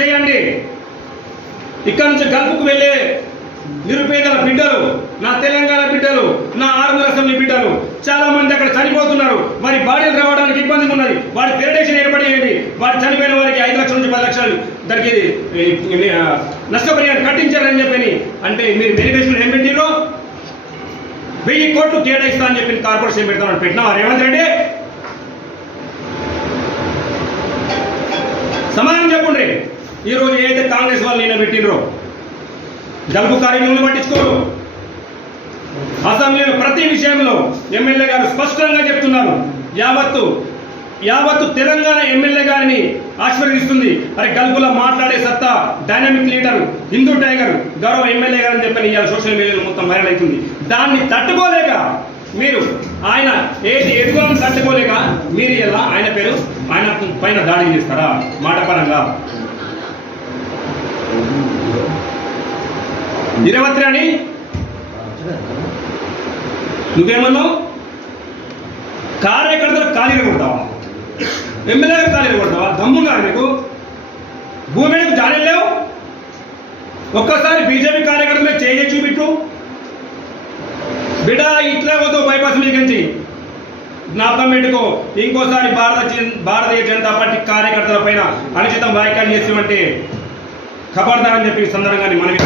చేయండి. ఇక్కడ నుంచి గల్ఫ్కు వెళ్ళే నిరుపేదల బిడ్డలు, నా తెలంగాణ బిడ్డలు, నా ఆర్మూర్ అసెంబ్లీ బిడ్డలు చాలా మంది అక్కడ చనిపోతున్నారు. వారి బాడీలు రావడానికి ఇబ్బందిగా ఉన్నది. వారి ఫెడరేషన్ ఏర్పడేయండి. వారు చనిపోయిన వారికి 5 లక్షల నుంచి 10 లక్షలు దానికి నష్టపరిహారం కట్టించారని చెప్పని అంటే మీరు మేనిఫెస్టోలో ఏం పెట్టిరో 1000 కోట్లు కేటాయిస్తా అని చెప్పి కార్పొరేషన్ పెడతామని పెట్టినా రేవంత్ రెడ్డి సమాధానం చెప్పండి. ఈరోజు ఏదైతే కాంగ్రెస్ వాళ్ళు నిన్న పెట్టినరో గల్పు కార్యక్రమాలు పట్టించుకోరు. అసెంబ్లీలో ప్రతి విషయంలో ఎమ్మెల్యే గారు స్పష్టంగా చెప్తున్నారు. యావత్తు తెలంగాణ ఎమ్మెల్యే గారిని ఆశీర్వదిస్తుంది. అరే గల్పులో మాట్లాడే సత్తా డైనమిక్ లీడర్, హిందూ టైగర్, గౌరవ ఎమ్మెల్యే గారు అని చెప్పని ఇవాళ సోషల్ మీడియాలో మొత్తం వైరల్ అవుతుంది. దాన్ని తట్టుకోలేక మీరు ఆయన ఏది ఎదుగులను తట్టుకోలేక మీరు ఇలా ఆయన పైన దాడి చేస్తారా మాట పరంగా? నిరవత్రి అని నువ్వేమన్నావు? కార్యకర్తలు ఖాళీలు కొడతావా? ఎమ్మెల్యే ఖాళీలు కొడతావా? దమ్ముగా నీకు భూమి మీదకు జాడీలు లేవు. ఒక్కసారి బీజేపీ కార్యకర్తలు చేయి చూపిట్టు బిడ్డ ఇట్లా పోతావు బైపాస్ మీద నుంచి జ్ఞాపకం పెట్టుకో. ఇంకోసారి భారతీయ జనతా పార్టీ కార్యకర్తల పైన అనుచితం వ్యాఖ్యలు చేస్తామంటే ఖబర్దారని చెప్పి సందర్భంగా మనం